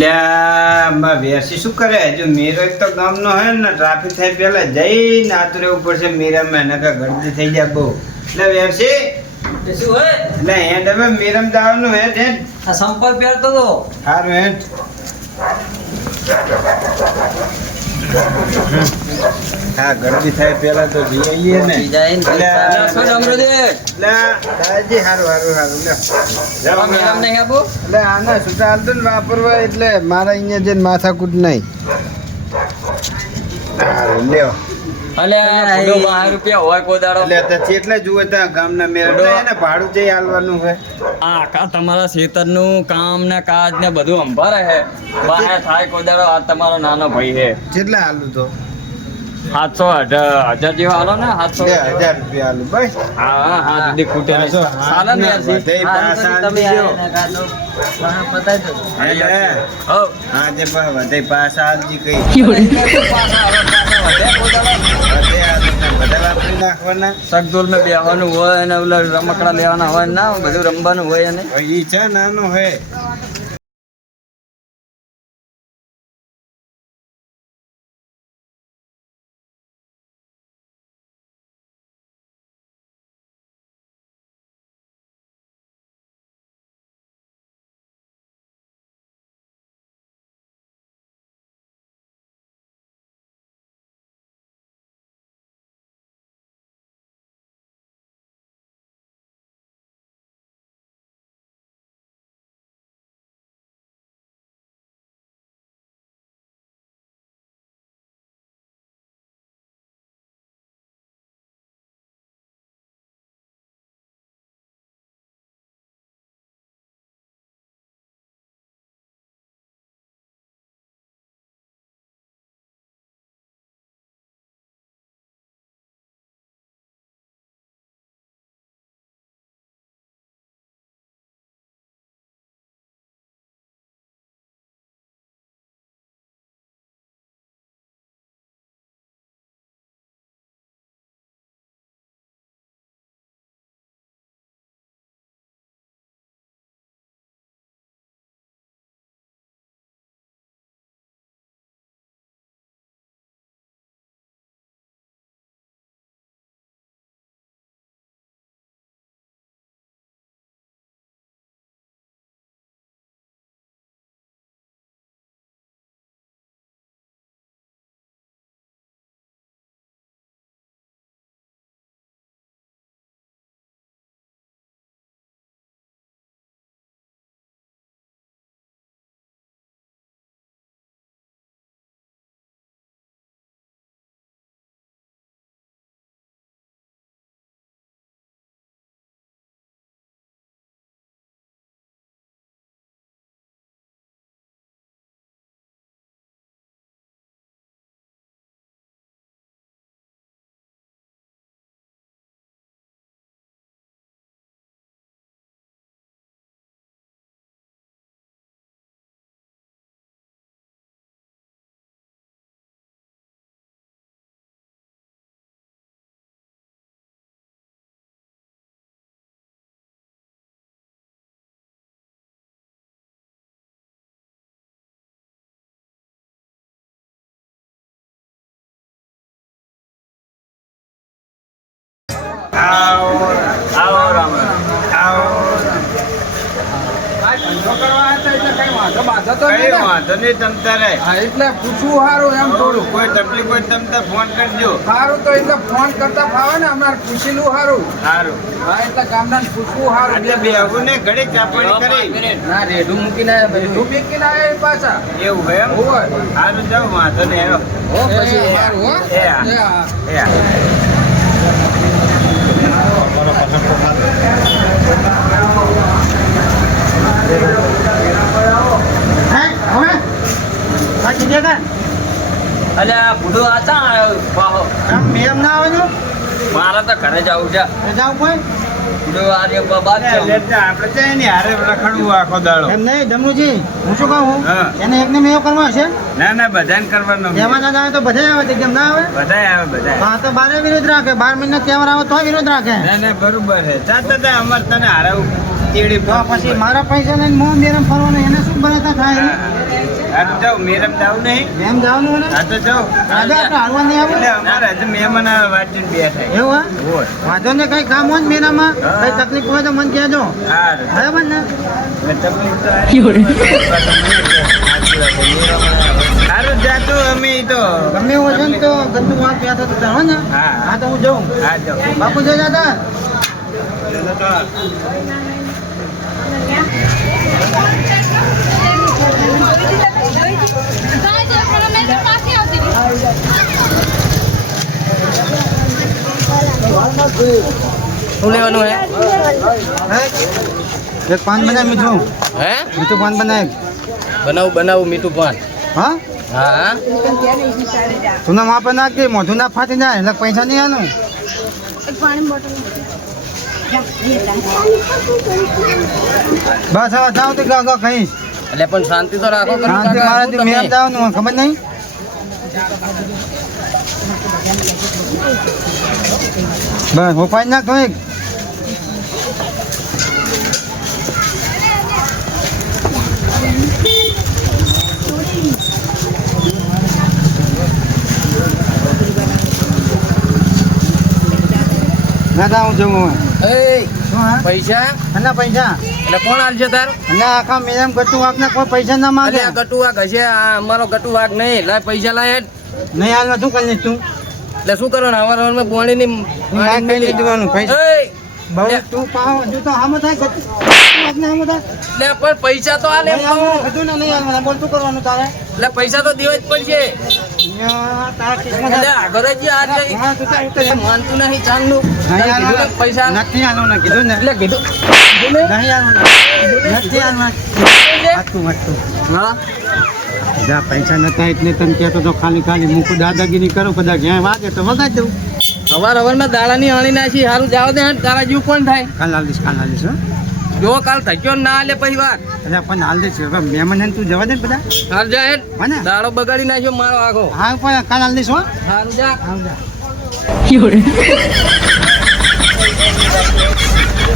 એટલે વેસી શું કરે જો મેરો એક તો ગામનો હે ને ટ્રાફિક થાય પેલા જઈને આતું રહેવું પડશે મેરામાં નકા ગળદી થઈ જાય બહુ એટલે વેસી શું હે એટલે હેડ હવે મેરામ જવાનું હેડ હેડ આ સંપર્ક પહેરતો તો સારું હેડ હા ગળદી થાય પેલા તો જઈ આવીએ ને દાદાજી હારું એટલે આના સુટા હાલતો ને વાપરવા એટલે મારા અહીંયા જઈને માથાકૂટ નહીં હારું લ્યો એટલે જુઓ ત્યાં ગામના મેળા ને ભાડું જઈ હાલવાનું છે આખા તમારા ખેતરનું કામ ને કાજ ને બધું અંભારે છે બહાર થાય કોદાળો આ તમારો નાનો ભાઈ છે કેટલા હાલું તો 700 જેવા હાલો ને 700 1000 રૂપિયા હાલું બસ હા હા દીદી ખૂટે નહીં. ચાલે ને યાર જી? આજે પણ વધે પાછા હાલજી કઈ બધા વાપરી નાખવાના સગદોલ માં બેહવાનું હોય અને ઓલા રમકડા લેવાના હોય ના બધું રમવાનું હોય અને ઈ છે નાનો હે એટલે પૂછવું સારું એમ થોડું કોઈ તકલીફ હોય તમે ફોન કરજો સારું તો એટલે ફોન કરતા ફાવે ને અમારે પૂછેલું સારું સારું હા એટલે ગામડા પૂછવું સારું એટલે બેહું ને ઘડી ચાપણી કરી ના રેઢું મૂકીને રેઢું મૂકીને આવે પાછા એવું હોય એમ સારું જાવ વાંધો ને પછી સારું હો બુઢો હતા મેમ ના આવે મારે તો ઘરે જવું છે જાવ કોઈ બુઢો આજે બાદ છે આપણે છે એની હારે રખડવું આખો દાડો એમ નહીં જમનુજી હું શું કહું હા. એને એકને મેં કરવા હશે ના ના બધાને કરવાનો જેમાં દાદા આવે તો બધા આવે કેમ ના આવે બધાય આવે બધાય હા તો બારે વિરોધ રાખે 12 મહિના તહેવાર આવે તો વિરોધ રાખે ના ના બરોબર છે ચાતા અમાર તને હારે તેડી તો પછી મારા પૈસા લઈને મોં મેરમ ફરવાનું એને શું બનતા થાય આ તો જાઓ મેરમ જાવ નહીં એમ જવાનું ને આ તો જાઓ આજે આપણે હાલવા નહીં આવું એટલે અમારે હજુ મહેમાન વાંચીને બેઠા એવું હા હોય વાંધો ને કઈ કામ હોય ને મેરામાં કઈ તકલીફ હોય તો મને કહેજો હારું. બરાબર ને તકલીફ તો સારું જાતું અમે ઈ તો ગમે એવું છે ને તો ગતું વાત પ્યા થતું ચાલો ને હા. હા તો હું જઉં હા જાઓ બાપુ જય દાદા શું લેવાનું હે હે? એક પાન બનાવ મીઠું હે મીઠું પાન બનાવ બનાવું મીઠું પાન હા હા તું ના માપે નાખજે મોઢું ના ફાટી જાય એટલે પૈસા નહીં આનું બસ હવે જાઓ તો ગા કહીશ એટલે પણ શાંતિ તો રાખો શાંતિ મારાથી મેં જવાનું ખબર નહીં બસ હોપાઈ નાખ તો એક દાદા હું જઉં હવે. શું હા પૈસા અને પૈસા એટલે કોણ આલશે તાર અને આખા મેમ ગતું વાગને કોઈ પૈસા ના માંગે અરે આ ગટુ વાઘ હશે આ અમારો ગટુ વાઘ નહીં લાય પૈસા લાય હેડ. નહીં હાલ શું કરી લઈશ તું એટલે શું કરવાનું અમારા ઘરમાં પાણીની ના કઈ લઈ જવાનું પૈસા એય! બહુ લે. તું પાવ હજુ તો હામો થાય ગતું વાગને હામો થાય એટલે પણ પૈસા તો આલે એમ નહીં કહું. હાલવાનું, કીધું ને નહીં હાલવાનું. બોલ શું કરવાનું તારે એટલે પૈસા તો દેવા જ પડશે અહીંયા તારા કિસ્મત એટલે આગળ જ આજ જઈ. હા, તું તો ઉતર એમ. માનતું નહીં ચાલનું નહીં કીધું ને હાલવાનું. પૈસા નથી હાલવાનું કીધું ને એટલે કીધું નહીં હાલવાનું નથી હાલવાનું વાતું વાતું હા જા પૈસા નતા એટલે તમે કહેતો તો ખાલી ખાલી મૂકું દાદાગીરી કરું કદાચ જ્યાં વાગે તો વગાડી દઉં હવારમાં દાડાની આણી નાખી સારું જાવ દે હેડ, તારા જેવું કોણ થાય કાલ હાલ દઈશ હો જો કાલ થયો ને ના આલે પછી વાત એટલે પણ હાલ દઈશ હવે મહેમાન તું જવા દે ને બધા હાલ જા હેડ. હા ને? દાડો બગાડી નાખ્યો મારો આખો હા પણ કાલ હાલ દઈશ હો સારું જા હાલ જા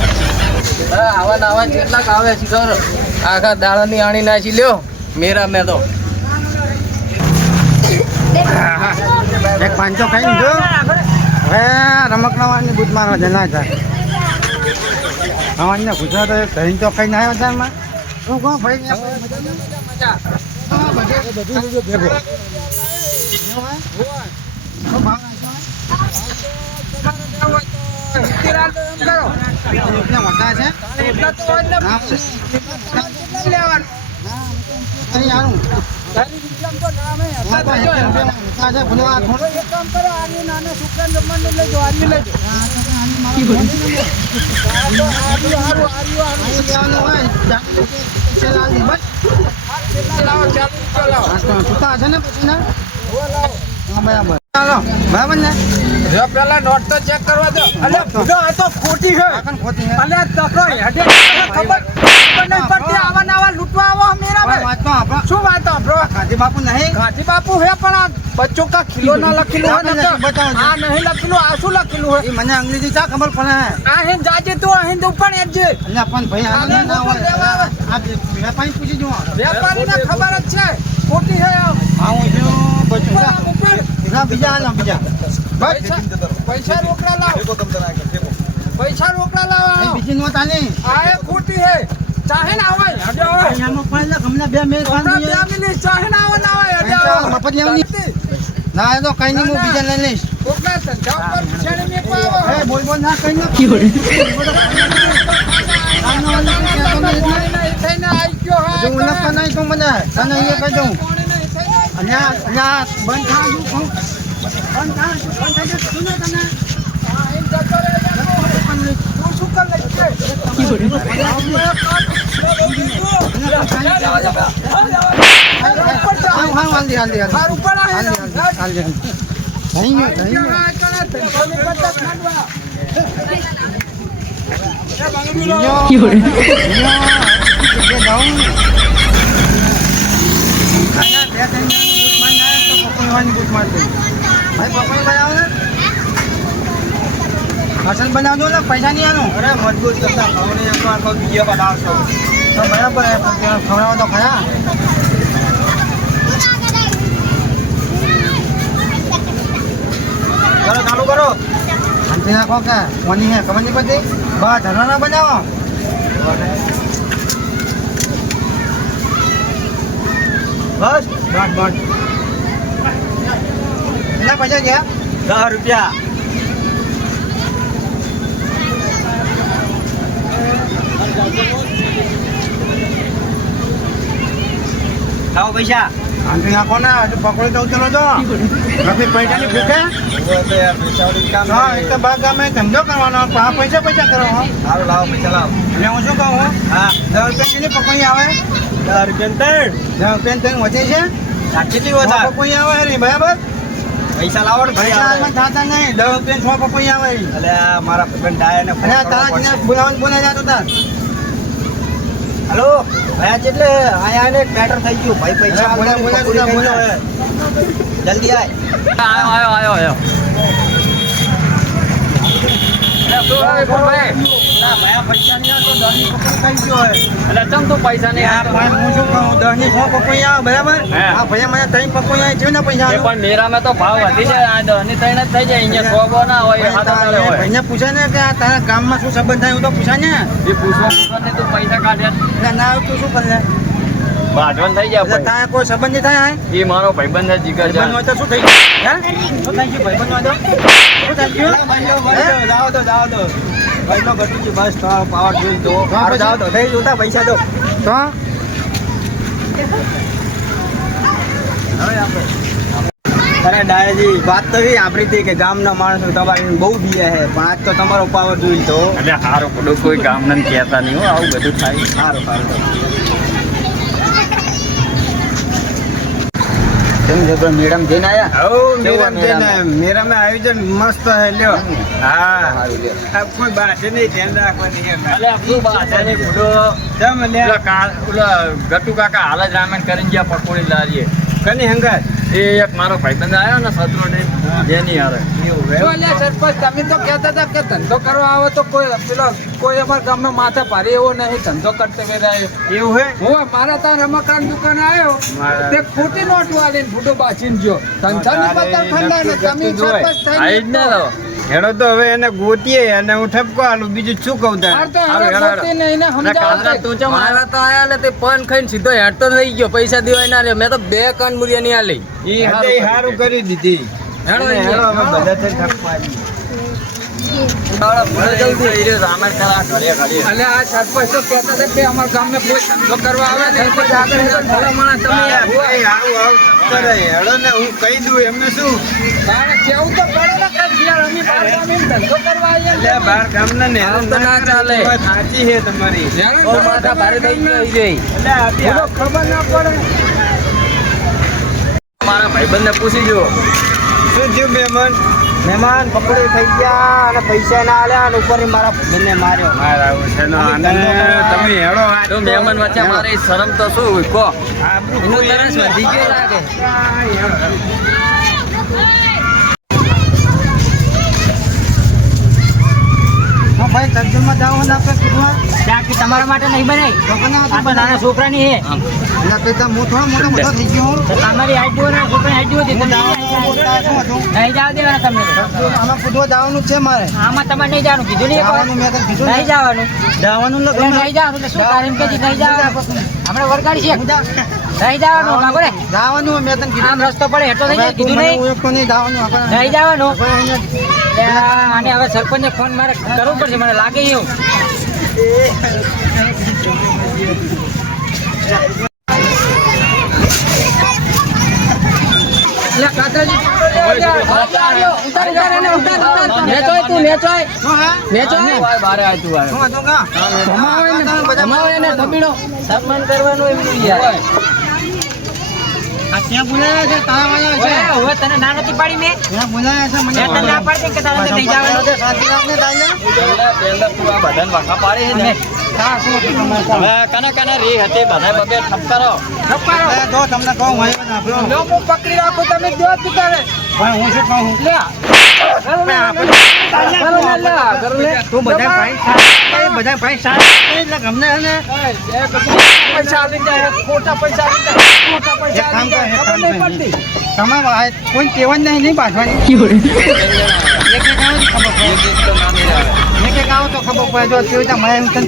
આવા ને આવા કેટલાક આવે છે ખબર આખા દાડાની આણી નાખી લ્યો મેરા મેં તો એક પાંચો ખાઈ લીધો હવે રમકડા વાળની બૂટ મારવા જના હતા હવાને પૂછવા તો ધરીને તો ખાઈને આવ્યો તારમાં શું કહો ભાઈ બરાબર ને પેલા નોટ તો ચેક કરવા દો અલે ભૂલો આ તો ખોટી છે ખોટી હે અલે તકો હેડે ખબર નહીં પડતી આવા નવા લૂંટવા આવો મેરા ભાઈ વાંચતો આપણો શું વાત બ્રો ગાંધી બાપુ નહીં ગાંધી બાપુ હે પણ આ બચ્ચો કા ખિલો ના લખેલું હોય ને તો બતાવો. આ નહીં લખેલું આ શું લખેલું હોય એ મને અંગ્રેજી ચા ખબર પડે આ હિન જાજે તું આ હિન ઉપર એકજે એટલે પણ ભાઈ આ ના હોય આ વેપારી પૂછી જુઓ વેપારીને ખબર જ છે ખોટી છે આવું છું બચું ઉપર ના બીજા હાલ બીજા પૈસા રોકડા લાવ પૈસા રોકડા લાવ બીજી નોટ આલી આ એ ખોટી હે ચાહે ના આવે હડે આવે અહીંયામાં પડેલા ગમને 2 મિનિટ હમણાં 2 મિનિટ ચાહે ના આવે ના આવે હડે આવે મફત લેવાની ના એ તો કઈ નહીં હું બીજા લઈ લઈશ રોકડા ધંધા ઉપર છેડે મે પાવો એ બોલ બોલ ના કઈ ના થઈને આવી ગયો હા જો ઉલક નહીં તું મને તને એ કહી દઉં અહીંયા અહીંયા બંધ થા દઉં કહું બંધ થા તું ને તને હા એમ જતો રહે તું શું કર લઈ છે હાલ ઉપર આવે થઈ ગયો થઈ ગયો અસલ બનાવજો ને પૈસા નહીં આનો અરે મજબૂત કરતા બીજો બનાવશો તો બરાબર ખવડાવો તો ખરા રાખો કે કોની હે ખબર નહીં પડતી બા ધરાના બનાવો બસ બસ કેટલા પૈસા ગયા 10 રૂપિયા. ખાઓ પૈસા. આંટી નાખો ને હજુ પકોડી તો ઉતરો છો બાકી પૈસાની ભૂખે હા એક તો બા ગામે ધંધો કરવાનો પૈસા કરો હો સારું લાવો પૈસા લાવો. એટલે હું શું કહું હા 10 રૂપિયા કેટલી પકોડી આવે 10 રૂપિયા 3. 10 રૂપિયા વધે છે આ કેટલી વધારે પકોડી આવે રે બરાબર પૈસા લાવો ને ભાઈ પૈસા આપણે. આમાં થતા નહીં 10 રૂપિયા 6 પકોડી આવે રી. અલે આ મારા પગન ડાયને ફોન અને કરવો તારા પડશે. જીને બોલાવવાનું બોલાઈ જાતો તાર હલો ભયા એટલે આયા ને બેટર થઈ ગયું ભાઈ પૈસા અરે બોલા, બોલા, પકોડી ખાઈ બોલા. જાઓ. જલ્દી આય. આયો ના ભયા પૈસા નહીં આ તો દહીં પકોડી ખાઈ ગયો હે. એટલે ચમ તું પૈસા નહીં આ આપતો? પણ હું શું કહું 10 ની 6 પકોડી આવે બરાબર હે. આ ભૈયા મને 3 પકોડી આવે છે ને પૈસા એ પણ મેરામાં તો ભાવ વધી જાય આ દહની ત્રણ જ થઈ જાય અહીંયા સો બો ના હોય હાથ ચાલે હોય ભાઈને પૂછે ને કે આ તારા ગામમાં શું સંબંધ થાય હું તો પૂછાય ને એ પૂછવા ને તું પૈસા કાઢ્યા એટલે ના આવે તું શું કરે બાજવાન થઈ જાય એટલે ભાઈ તારા કોઈ સંબંધ નહીં થાય એ મારો ભાઈબંધ છે જીગર ભાઈબંધ જાન હોય તો શું થઈ ગયું હે શું થઈ ગયું ભાઈબંધ હોય તો શું થઈ ગયું જાઓ તો ભાઈ તો ઘટું બસ તમારો પાવર જોઈ તો હા, પછી? જાઓ તો થઈ જોતા પૈસા દો. તો અરે ડાયાજી વાત તો એવી આપણી હતી કે ગામના માણસો તમારી બહુ દિયા છે પણ આજ તો તમારો પાવર જોઈ તો એટલે હારો પડો કોઈ ગામને કહેતા નહીં હો આવું બધું થાય સારું સારું. કેમ છે કોઈ મેડમ જઈને આયા મેરામ મેરામે આયોજન મસ્ત હે લ્યો. હા સારું લ્યો. આ કોઈ બાસે નહીં ધ્યાન રાખવાની હે. અલે આપણું બાજાને ફૂડો જમ લ્યા. ઓલા ગટુ કાકા હાલ જ રામાયણ કરીને ગયા પકોડી લારીએ કની હંગાત એ એક મારો ભાઈબંધ આવ્યો ને સત્રો ને જેની હારે એવું હે. જો અલ્યા સરપંચ તમે તો કહેતા હતા કે ધંધો કરવા આવો તો કોઈ અમારા ગામમાં માથા ભારે એવો નહીં ધંધો કરતો વેરાય એવું હે. હું મારા ત્યાં રમકડાની દુકાન આવ્યો મારા- તે ખોટી નોટ વાળીને ફૂટો બાચીને ગયો ધંધાની પત્તર ઠંડા ને તમે સરપંચ આઈ જ ને તો હેડો તો હવે એને ગોતીએ અને હું ઠપકો આલું બીજું શું કહું તારે? હાર તો હારું, હેરો હેરો, ગોતીને એને અને કાદરા તું ચમ સમજાવો મારા તો આયા ને તે પન ખાઈને સીધો હેડતો થઈ ગયો પૈસા દેવાય ના રે મેં તો 2 કાન મુરિયા ની આલી ઈ આ તો ઈ હારું કરી દીધી. હેડો અને ઈ. હેડો હવે બધા થઈને ઠપકો આલી. ભલે જલ્દી આવી રહ્યો રામાયણ કરા ઘડીએ ઘડીએ અલે આ સરપંચ તો કહેતા હતા કે અમારા ગામમાં કોઈ ધંધો કરવા આવે ને તો આગળ હેરો ભલા માણસ તમે યાર. ઓય, આવું આવું કરે. હેડો ને હું કહી દઉં એમને શું તારે કેવું તો પડે ને કે યાર અમે બહાર ગામે ધંધો કરવા આવીએ લે બાર ગામના ને આવું તો ના ચાલે. વાત સાચી છે તમારી. જાણે બહુ માથા ભારે થઈ ગયો ઈ રે. એટલે આપી બોલો, ખબર ના પડે મારા ભાઈબંધને પૂછી જુઓ શું થયું મહેમાન? મહેમાન પકડી થઈ ગયા અને પૈસા ના આલ્યા અને ઉપર મારા બંને માર્યો. મારા છે ને આને તમે હેડો આ તો મહેમાન વચ્ચે મારે શરમ તો શું હોય કહો આબરૂ એનું કોઈ તરસ એમ વધી ગયો નહીં. લાગે. હા ભાઈ તરજુમાં જાઓ ને આપણે કીધું તમારા માટે નહીં બનાવી તો કોને આ તો નાના છોકરાની હે એટલે કીધું હું થોડો મોટો થઈ ગયો હું તો તમારી હાઈટ જુઓ ને છોકરાની હાઈટ જુઓ હું દાવાનું બોલતા શું હતું નહીં જવા દેવાના તમને તો. આમાં કૂદવા જવાનું જ છે મારે આમાં તમારે નહીં જવાનું કીધું નહીં જવાનું મેં તને કીધું નહીં ને. જવાનું જવાનું એટલે લગન નહીં જવાનું એટલે શું કારણ કે નહીં જવાનું હમણાં વરગાડી છે નહીં જવાનું માગો ને જવાનું મેં તને કીધું આમ રસ્તો પડે હેઠો થઈ જાય કીધું નહીં હું નહીં જવાનું આપણે નહીં જવાનું એટલે આને હવે સરપંચને ફોન મારે કરવું પડશે મને લાગે એવું એટલે કાકાજી નેચોય તું નેચોય નેચોય બારે આવતું આવે શું હતું કા ભમાવે ને ધબીડો સન્માન કરવાનું એમનું યાર આ ક્યાં બોલાયા છે તારા વાળા છે હવે તને ના નથી પાડી મેં ક્યાં બોલાયા છે મને મેં તને ના પાડી કે તારે અંદર નહીં જવાનું શાંતિ રાખને તાલે પહેલા તું આ બધાને વાંકા પાડે છે ને કા શું હતું તમારે કામ? હવે કના કના રી હતી બધા બબે ઠપકારો એ તો તમને કહું ભાઈ બધા આપણો. લોકો પકડી રાખો તમે જો તું તારે ભાઈ હું શું કહું લે કરો ને લે કરો ને તું બધા ભાઈ સારા બધા ભાઈ સારા એટલે ગમને હે ને પૈસા આવી જાય ખોટા પૈસા આવી જાય ખોટા પૈસા એક કામ આવી કર, જાય એક ખબર કામ નહીં કર. પડતી તમારે કોઈ કહેવાનું નહીં પાછવાની એક એક આવો તો ખબર પડે. એક તો ના નહીં આવે. એક એક આવો તો ખબર પડે. જો કેવી રીતે મને એમ તને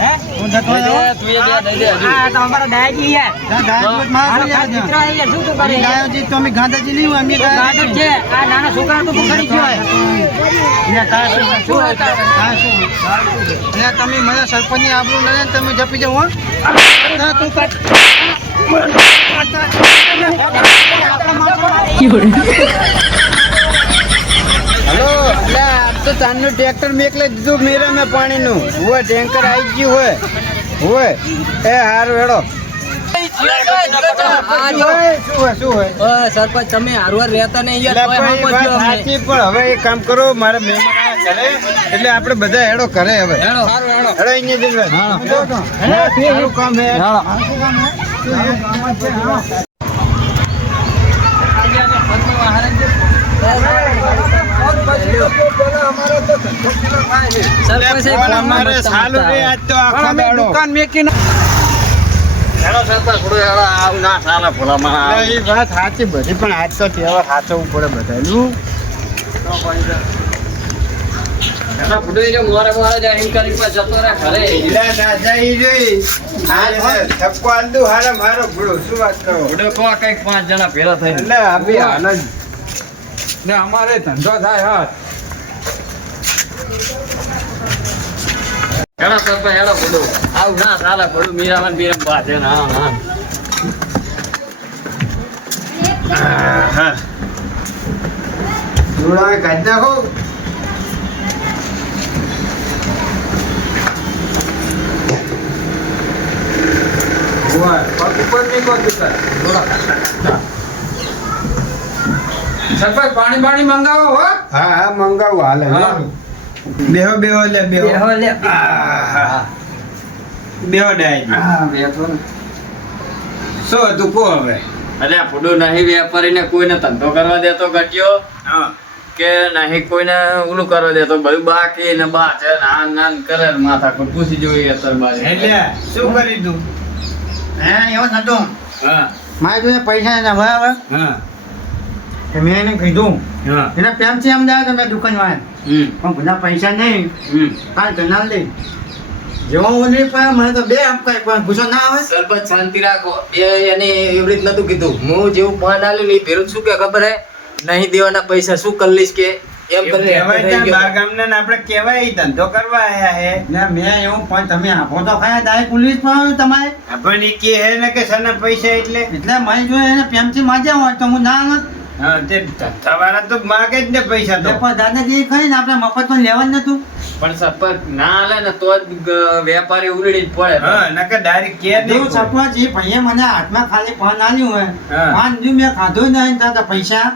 હે? હું જતો દઈ રહ્યો. દે, તું એ બે દઈ દે હજુ. આ તો અમારા દાદાજી યાર. ત્યાં ગાયત્રી મારા મારો ખાસ મિત્ર છે યાર, શું તું કરે યાર? ગાયોજી તો અમે ગાંધાજી નહીં હોય, અમે ગાડર છે. આ નાના છોકરા તો પકડી ગયો હોય. શું હોય તારે? હા, શું હોય? એટલે તમે મને સરપંચની આબરૂ લઈને તમે જપી જાઓ, હો? ના, તું કર. હલો એટલે આ તો ચાંદનું ટ્રેક્ટર મેકલે દીધું મેરે મેં પાણીનું હોય ટેન્કર આવી ગયું હોય એ હારું હેડો શું હોય સરપંચ તમે હારવાર રહેતા નહીં એટલે ભાઈ વાત સાચી, પણ હવે એક કામ કરો, મારે મહેમાન આયા ઘરે, એટલે આપણે બધા હેડો કરે હવે હેડો અહીંયા જઈને સારું કામ હે પણ અમારે સાલું રે આજ તો આખો દાડો. દુકાન મેકીને હેડો સરપંચ, થોડું હેડો, આવું ના ચાલે ભલામાં. એટલે એ વાત સાચી બધી, પણ આજ તો તહેવાર સાચવવું પડે બધાનું. હેડો, ફૂટું એ જો મોરે મોરે જાય એમ કરીને પાછો જતો રહે ઘરે. એટલે ના જાય જોઈ આ ઠપકો આંદુ હારે મારો ભૂલો શું વાત કરો ફૂટું કહો કંઈક 5 જણા ભેગા થઈને. એટલે આપી હાલ જ ને અમારે ધંધો થાય હાથ. હેડો સરપંચ, હેડો ફૂટું. આવું ના ચાલે ફૂટું, મીરામાં ને બીરામાં બાજે ને હા હા. જોડા કાઢી નાખો. ઓય, પગ ઉપર મેકો દુકાન. સરપંચ પાણી બાણી મંગાવો હો. હા હા મંગાવું હાલે હા. બેહો બેહો લે બેહો બેહો લે. આહા. બેહો ડાય શું હતું કો હવે એટલે ફૂટું નહીં વેપારીને કોઈને ધંધો કરવા દેતો ગટ્યો હા કે નહીં કોઈને ઓલું કરવા દેતો, બધું બાકી ને બા છે ને આન નાન કરે ને માથા પર પૂછી જોઈએ અત્યારે બાજુ. એટલે શું કરી તું હે, એવું નતું. હા મારે જોડે પૈસા નતા, બરાબર? હા તો મેં એને કીધું. હા એને પ્રેમથી અમદાવાદ અમે દુકાનમાં પણ બધા પૈસા નહીં. કાલ ગનાલ દે જેવો ઉતરી પડે મને તો બે આપકાય પણ ગુસ્સો ના આવે. સરપંચ શાંતિ રાખો. એને એવી રીત નતું કીધું. હું જેવું ફોન આલ્યું ને એ ભેરું શું કે ખબર હે, નહીં દેવાના પૈસા શું કરી લઈશ કે એમ કરીને કહેવાય ત્યાં બાર ગામના ને આપણે કહેવાય ઈ ધંધો કરવા આયા હે ને મેં એવું પણ તમે આપો તો ખાયા ડાયરેક્ટ પોલીસ પણ તમારે આપણને ઈ કહે હે ને કે સના પૈસા એટલે એટલે મને જો એને પ્રેમથી માજ્યા હોય તો હું ના નત. હા તે ધંધાવાળા તો માગે જ ને પૈસા તો પણ દાદાજી કહીને આપણે મફત તો લેવાનું નતું. પણ સરપંચ ના આલે ને તો જ વેપારી ઉલડી જ પડે. હા નકર ડાયરેક્ટ કે જો નહીં સરપંચ એ ભાઈએ મને હાથમાં ખાલી પાન આલ્યું હોય, હા. પાન જો મેં ખાધું નહીં તો પૈસા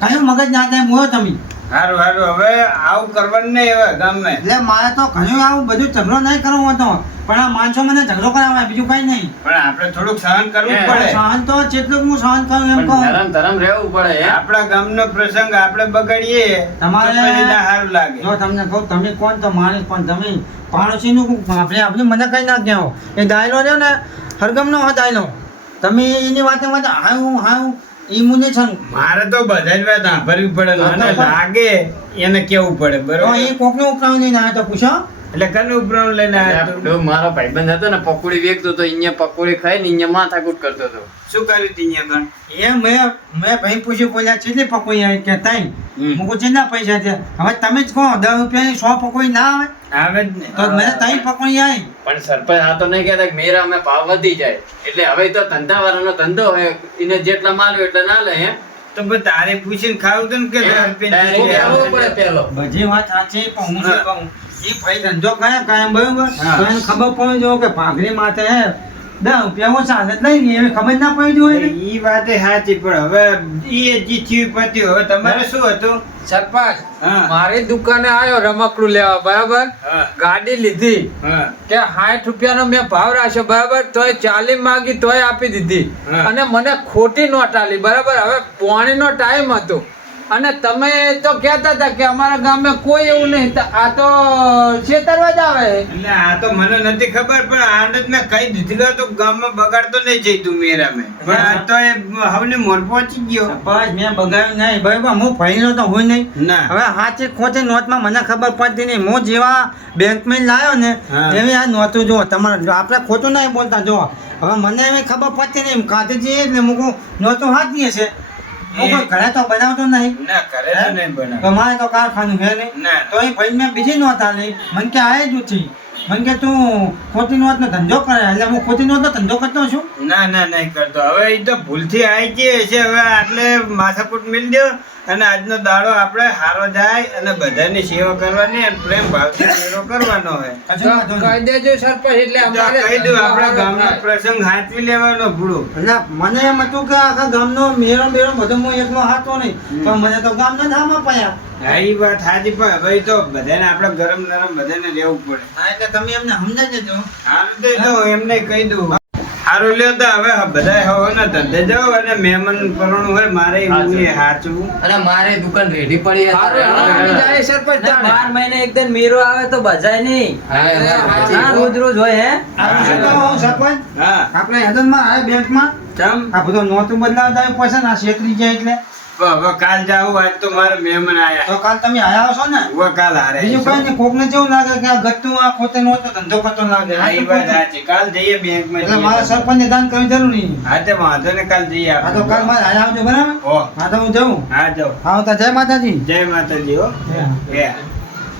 કયું મગજ ના થાય મોયો તમે. હારું હારું હવે આવું કરવાનું નહીં હવે ગામમાં એટલે મારે તો ઘણું આવું બધું ઝઘડો નહીં કરવો હતો, પણ આ માણસો મને ઝઘડો કરાવે બીજું કઈ નહીં. પણ આપણે થોડુંક સહન કરવું પડે સહન તો જેટલું હું સહન કરું એમ કહું. ધરમ ધરમ રહેવું પડે હે. આપણા ગામનો પ્રસંગ આપણે બગાડીએ તમારે તો પછી ના સારું લાગે જો તમને કહું તમે કોણ તો માણસ પણ તમે પાડોશીનું આપણે મને કઈ ના કહેવો. એ દાયલો રહ્યો ને હરગમનો હા દાયલો, તમે એની વાતે હાયું હાયું એ મુને છે. મારે તો બધા જ વાત સાંભળવી પડે મને લાગે એને કેવું પડે તો બરોબર એ કોકનો ઉપરાવ નહીં આવ્યો તો પૂછો. એટલે કનું ઉપરાણું લઈને આવ્યો તું? પેલો મારો ભાઈબંધ હતો ને પકોડી વેચતો તો અહીંયા પકોડી ખાઈ ને અહીંયા માથાકૂટ કરતો હતો. શું કર્યું તી અહીંયા કણ? એ મેં ભાઈ પૂછ્યું બોલ્યા કેટલી પકોડી આવી કે તઈ મૂકું કેટલા પૈસા છે. હવે તમે જ કહો 10 રૂપિયાની 100 પકોડી ના આવે આવે જ ને તો મેં તઈ પકોડી આવી. પણ સરપંચ આ તો નહીં કહેતા કે મેરા અમે ભાવ વધી જાય એટલે હવે તો ધંધાવાળાનો ધંધો હોય એને જેટલા માલ્યો એટલે ના લે હે. તો પણ તારે પૂછીને ખાવું હતું ને કે 10 રૂપિયા બેહવું પડે પેલો. બધી વાત સાચી પણ હું શું કહું એ ભાઈ ધંધો કરે કાયમ બરોબર હા. તો એને ખબર પડી જો કે ભાગરી માથે હે 10 રૂપિયા ઓછા જ લઈ ગઈ એવી ખબર ના પડી હોય ને. ઈ વાતે સાચી પણ હવે ઈ જે થયું પત્યું હવે તમારે શું હતું સરપંચ હા. મારી દુકાને આવ્યો રમકડું લેવા, બરાબર? હા ગાડી લીધી હા કે 60 રૂપિયાનો મેં ભાવ રાખ્યો, બરાબર? તોય 40 માંગી તોય આપી દીધી હા. અને મને ખોટી નોટ આલી, બરાબર? હવે પોણીનો ટાઈમ હતો અને તમે તો કહેતા હતા કે અમારા ગામમાં કોઈ એવું નહીં તો આ તો છેતરવા જ આવે. એટલે આ તો મને નથી ખબર પણ આનંદ મેં કહી દીધેલો તો ગામમાં બગાડતો નહીં જઈ તું મેરા મેં પણ આ તો એ હવને મોર પહોંચી ગયો. બસ મેં બગાવ્યું નહીં ભાઈ હું ભણેલો તો હું નહીં. ના હવે સાચી ખોટી નોટમાં મને ખબર પડતી નહીં. હું જેવા બેંકમાં લાવ્યો ને હા. એવી આ નોતું જો તમારે જો આપણે ખોટું નહીં બોલતા જો હવે મને એવી ખબર પડતી નહીં કાઢી એટલે મૂકું નોતું હાથીએ છે હું કોઈ ઘરે તો બનાવતો નહીં. ના કરે તો નહીં બનાવે. તો મારે તો કારખાનું છે નહીં. ના. તો એ ભાઈ મેં બીજી નોટ આલી મને કે આ જ ઉઠી મને કે તું ખોટી નોટનો ધંધો કરે એટલે હું ખોટી નોટનો ધંધો કરતો છું. ના ના નહીં કરતો. હવે એ તો ભૂલથી આવી ગઈ છે. હવે આટલે માથાકૂટ મિલ દો અને આજનો દાડો આપણે હારો જાય અને બધાની સેવા કરવાની અને પ્રેમ ભાવથી મેળો કરવાનો હોય. કશું વાંધો નહીં. કહી દેજો સરપંચ એટલે તો અમારે કહી દઉં આપણા ગામનો પ્રસંગ હાચવી લેવાનો ભૂલો. એટલે મને એમ હતું કે આખા ગામનો મેરો બેરો બધો હું એકલો હાથો નહીં પણ મને તો ગામના ધામ અપાયા. હા એ વાત સાચી પણ હવે તો બધાને આપણે ગરમ નરમ બધાને રહેવું પડે. હા એટલે તમે એમને સમજાવી દેજો. હારું તો એ તો એમને કહી દઉં. હારું લ્યો તો હવે બધા હવાના ધંધે જાઓ અને મહેમાન પરણું હોય મારે હું એ હાચવું. અને મારે દુકાન રેડી પડી આવી જાય સરપંચ અને તાણે. 12 મહિને એકદમ મેરો આવે તો બજાય નહીં. ના રોજ રોજ હોય હે આ શું કહો સરપંચ હા આપણે હેદનમાં આવે બેંકમાં ચમ આ બધો નોતું બદલાવતા હોય પછી ના છેતરી જાય એટલે હવે કાલ જાવું આજ તો મારે મહેમાન આયા. તો કાલ તમે આયા છો ને હવે કાલ હારે બીજું કઈ નહીં કોકને કેવું લાગે કે આ ગત્તું આ ખોટે નોટનો ધંધો કરતો લાગે હા એ વાત સાચી. કાલ જઈએ બેંકમાં એટલે જઈએ. મારા સરપંચને દાન કરવી જરૂરી હા તે વાંધો ને કાલ જઈએ હા તો કાલ આપણે. મારે આયા આવજો બરાબર હો. હા તો હું જાઉં હા જાઓ. હા તો જય માતાજી જય માતાજી હો. જય. Yeah.